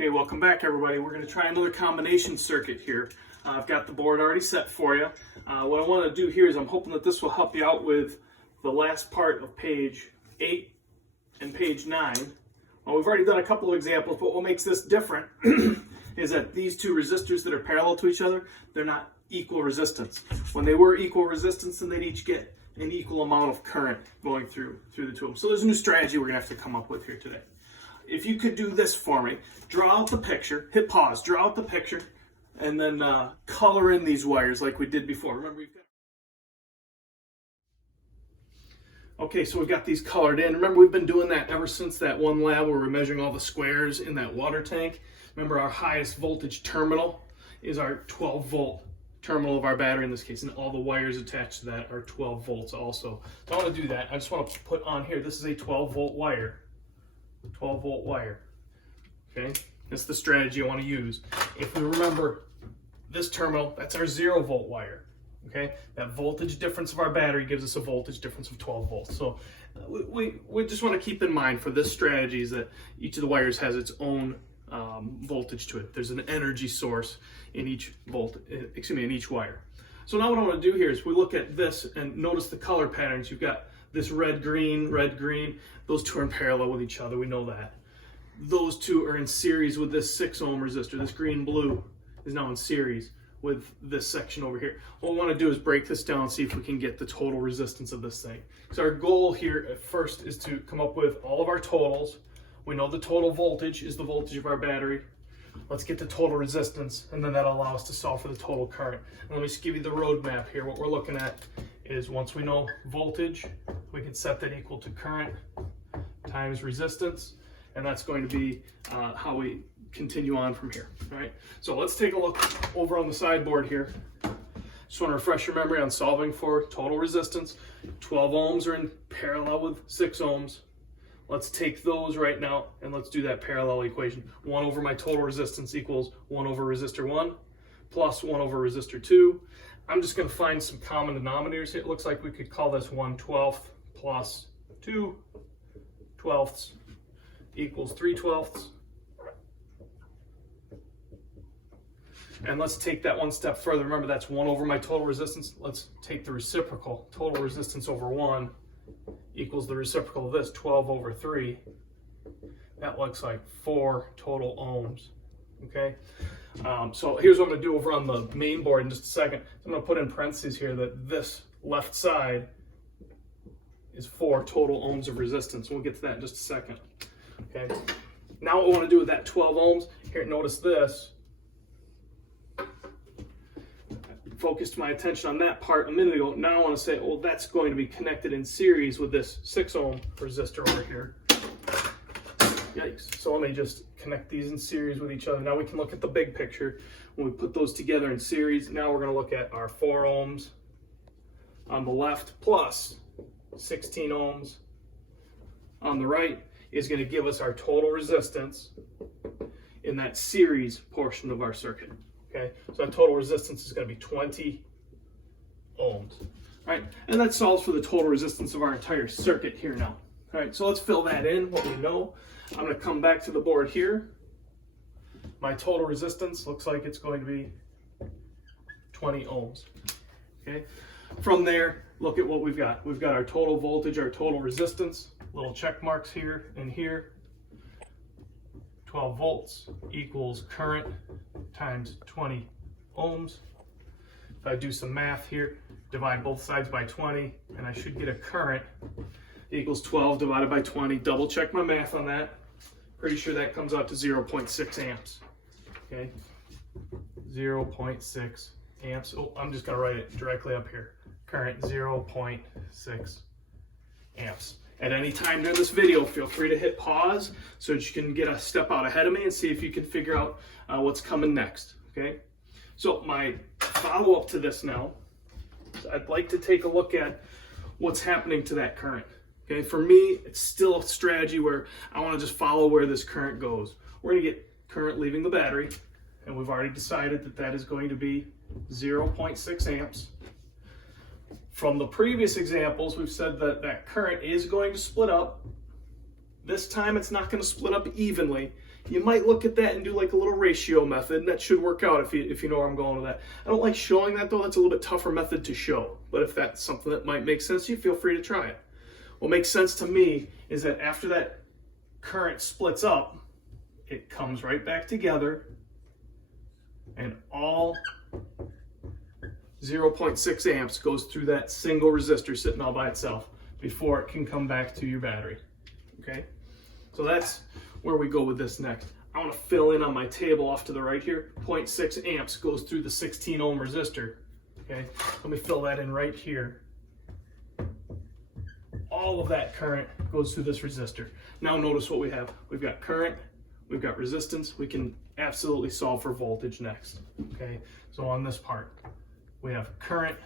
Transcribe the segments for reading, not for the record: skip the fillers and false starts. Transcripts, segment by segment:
Okay, welcome back everybody. We're going to try another combination circuit here. I've got the board already set for you. What I want to do here is I'm hoping that this will help you out with the last part of page 8 and page 9. Well, we've already done a couple of examples, but what makes this different is that these two resistors that are parallel to each other, they're not equal resistance. When they were equal resistance, then they'd each get an equal amount of current going through the two of them. So there's a new strategy we're going to have to come up with here today. If you could do this for me, draw out the picture, hit pause, draw out the picture, and then color in these wires like we did before. Remember, okay, so we've got these colored in. Remember, we've been doing that ever since that one lab where we're measuring all the squares in that water tank. Remember, our highest voltage terminal is our 12 volt terminal of our battery in this case, and all the wires attached to that are 12 volts also. So I want to do that. I just want to put on here, this is a 12 volt wire. 12 volt wire. Okay, that's the strategy I want to use. If we remember this terminal, that's our 0 volt wire. Okay, that voltage difference of our battery gives us a voltage difference of 12 volts. So we just want to keep in mind for this strategy is that each of the wires has its own voltage to it. There's an energy source in each in each wire. So now what I want to do here is we look at this and notice the color patterns. You've got this red, green. Those two are in parallel with each other. We know that. Those two are in series with this 6 ohm resistor. This green, blue is now in series with this section over here. What we want to do is break this down and see if we can get the total resistance of this thing. So our goal here at first is to come up with all of our totals. We know the total voltage is the voltage of our battery. Let's get the total resistance, and then that'll allow us to solve for the total current. And let me just give you the roadmap here. What we're looking at is once we know voltage, we can set that equal to current times resistance, and that's going to be how we continue on from here. All right, so let's take a look over on the sideboard here. Just want to refresh your memory on solving for total resistance. 12 ohms are in parallel with 6 ohms. Let's take those right now and let's do that parallel equation. 1 over my total resistance equals 1 over resistor 1 plus 1 over resistor 2. I'm just going to find some common denominators here. It looks like we could call this 1/12 plus 2/12 equals 3/12. And let's take that one step further. Remember, that's 1 over my total resistance. Let's take the reciprocal. Total resistance over 1 equals the reciprocal of this, 12 over 3. That looks like 4 total ohms. Okay, so here's what I'm going to do over on the main board in just a second. I'm going to put in parentheses here that this left side is 4 total ohms of resistance. We'll get to that in just a second. Okay, now what we want to do with that 12 ohms, here, notice this. Focused my attention on that part a minute ago. Now I want to say, well, that's going to be connected in series with this 6 ohm resistor over here. Yikes. So let me just connect these in series with each other. Now we can look at the big picture. When we put those together in series, now we're going to look at our 4 ohms on the left plus 16 ohms on the right is going to give us our total resistance in that series portion of our circuit. Okay, so that total resistance is going to be 20 ohms. All right, and that solves for the total resistance of our entire circuit here now. All right, so let's fill that in, what we know. I'm going to come back to the board here. My total resistance looks like it's going to be 20 ohms. Okay, from there, look at what we've got. We've got our total voltage, our total resistance, little check marks here and here. 12 volts equals current times 20 ohms. If I do some math here, divide both sides by 20, and I should get a current equals 12 divided by 20. Double check my math on that. Pretty sure that comes out to 0.6 amps. Okay, 0.6 amps. Oh, I'm just gonna write it directly up here. Current 0.6 amps. At any time during this video, feel free to hit pause so that you can get a step out ahead of me and see if you can figure out what's coming next, okay? So my follow-up to this now, I'd like to take a look at what's happening to that current, okay? For me, it's still a strategy where I want to just follow where this current goes. We're going to get current leaving the battery, and we've already decided that that is going to be 0.6 amps. From the previous examples, we've said that that current is going to split up. This time it's not going to split up evenly. You might look at that and do like a little ratio method, and that should work out if you know where I'm going with that. I don't like showing that though. That's a little bit tougher method to show. But if that's something that might make sense to you, feel free to try it. What makes sense to me is that after that current splits up, it comes right back together, and all 0.6 amps goes through that single resistor sitting all by itself before it can come back to your battery. Okay, so that's where we go with this next. I want to fill in on my table off to the right here. 0.6 amps goes through the 16 ohm resistor. Okay, let me fill that in right here. All of that current goes through this resistor. Now notice what we have. We've got current, we've got resistance. We can absolutely solve for voltage next. Okay, so on this part, we have current,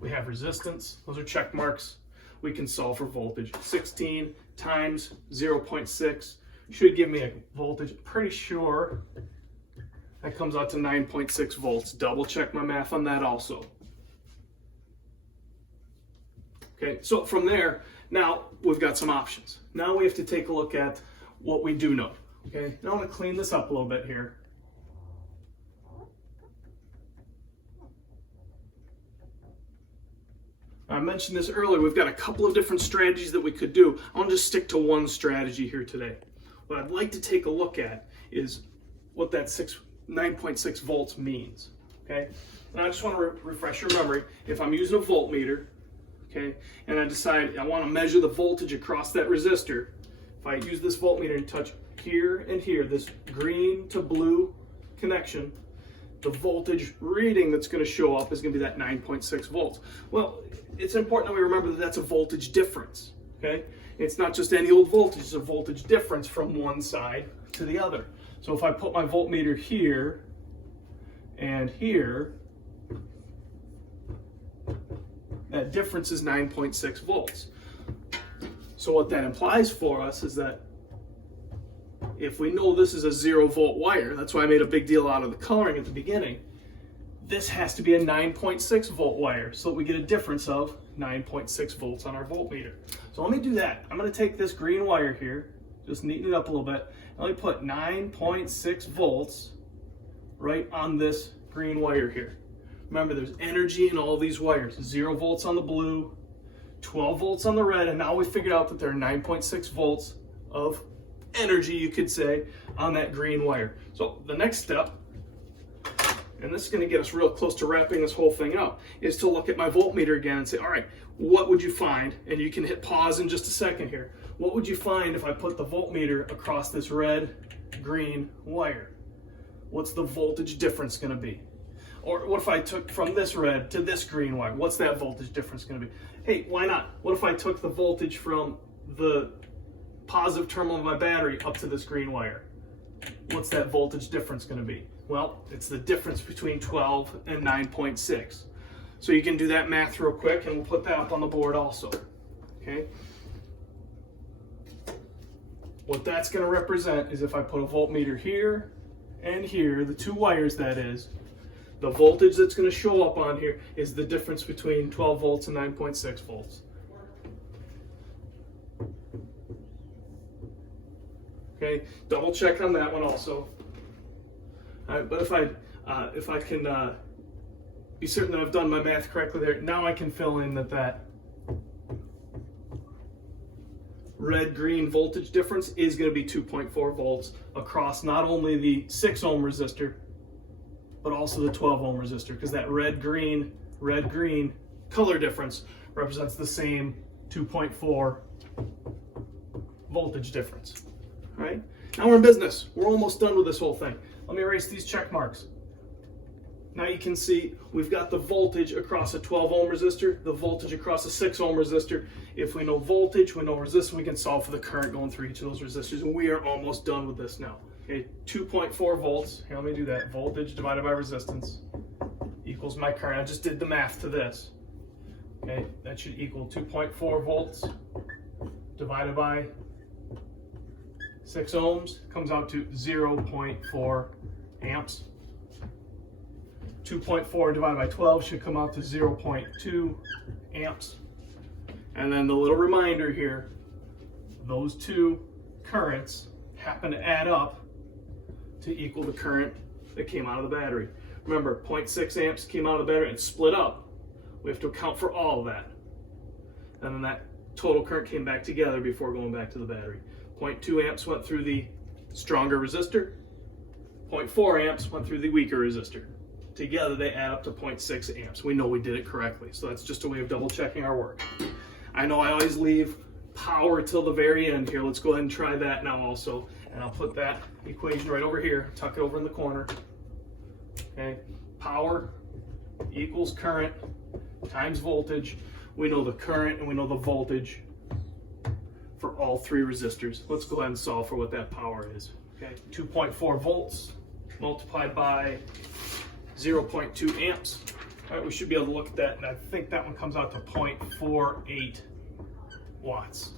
we have resistance. Those are check marks. We can solve for voltage. 16 times 0.6 should give me a voltage. Pretty sure that comes out to 9.6 volts. Double check my math on that also. Okay, so from there, now we've got some options. Now we have to take a look at what we do know. Okay, now I want to clean this up a little bit here. I mentioned this earlier, we've got a couple of different strategies that we could do. I want to just stick to one strategy here today. What I'd like to take a look at is what that 9.6 volts means. Okay, and I just want to refresh your memory. If I'm using a voltmeter, okay, and I decide I want to measure the voltage across that resistor, if I use this voltmeter and touch here and here, this green to blue connection, the voltage reading that's going to show up is going to be that 9.6 volts. Well, it's important that we remember that that's a voltage difference, okay? It's not just any old voltage, it's a voltage difference from one side to the other. So if I put my voltmeter here and here, that difference is 9.6 volts. So what that implies for us is that if we know this is a 0 volt wire, that's why I made a big deal out of the coloring at the beginning, this has to be a 9.6 volt wire so that we get a difference of 9.6 volts on our voltmeter. So let me do that. I'm going to take this green wire here, just neaten it up a little bit, and let me put 9.6 volts right on this green wire here. Remember, there's energy in all these wires. 0 volts on the blue, 12 volts on the red, and now we figured out that there are 9.6 volts of energy, you could say, on that green wire. So the next step, and this is going to get us real close to wrapping this whole thing up, is to look at my voltmeter again and say, all right, what would you find? And you can hit pause in just a second here. What would you find if I put the voltmeter across this red-green wire? What's the voltage difference going to be? Or what if I took from this red to this green wire? What's that voltage difference going to be? Hey, why not? What if I took the voltage from the positive terminal of my battery up to this green wire? What's that voltage difference going to be? Well, it's the difference between 12 and 9.6. So you can do that math real quick, and we'll put that up on the board also. Okay. What that's going to represent is if I put a voltmeter here and here, the two wires that is, the voltage that's going to show up on here is the difference between 12 volts and 9.6 volts. Okay, double check on that one also. All right, but if I can be certain that I've done my math correctly there, now I can fill in that red-green voltage difference is going to be 2.4 volts across not only the 6 ohm resistor, but also the 12 ohm resistor, because that red-green color difference represents the same 2.4 voltage difference. All right, now we're in business. We're almost done with this whole thing. Let me erase these check marks. Now you can see we've got the voltage across a 12 ohm resistor, the voltage across a 6 ohm resistor. If we know voltage, we know resistance, we can solve for the current going through each of those resistors, and we are almost done with this now. Okay, 2.4 volts, here let me do that, voltage divided by resistance equals my current. I just did the math to this. Okay, that should equal 2.4 volts divided by 6 ohms, comes out to 0.4 amps. 2.4 divided by 12 should come out to 0.2 amps. And then the little reminder here, those two currents happen to add up to equal the current that came out of the battery. Remember, 0.6 amps came out of the battery and split up. We have to account for all of that. And then that total current came back together before going back to the battery. 0.2 amps went through the stronger resistor. 0.4 amps went through the weaker resistor. Together they add up to 0.6 amps. We know we did it correctly. So that's just a way of double checking our work. I know I always leave power till the very end here. Let's go ahead and try that now also. And I'll put that equation right over here, tuck it over in the corner. Okay, power equals current times voltage. We know the current and we know the voltage for all three resistors. Let's go ahead and solve for what that power is. Okay, 2.4 volts multiplied by 0.2 amps. All right, we should be able to look at that, and I think that one comes out to 0.48 watts.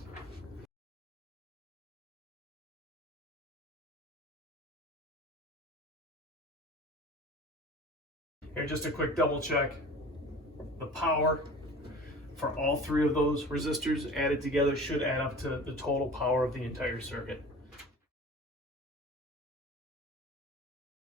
Here, just a quick double check. The power for all three of those resistors added together should add up to the total power of the entire circuit.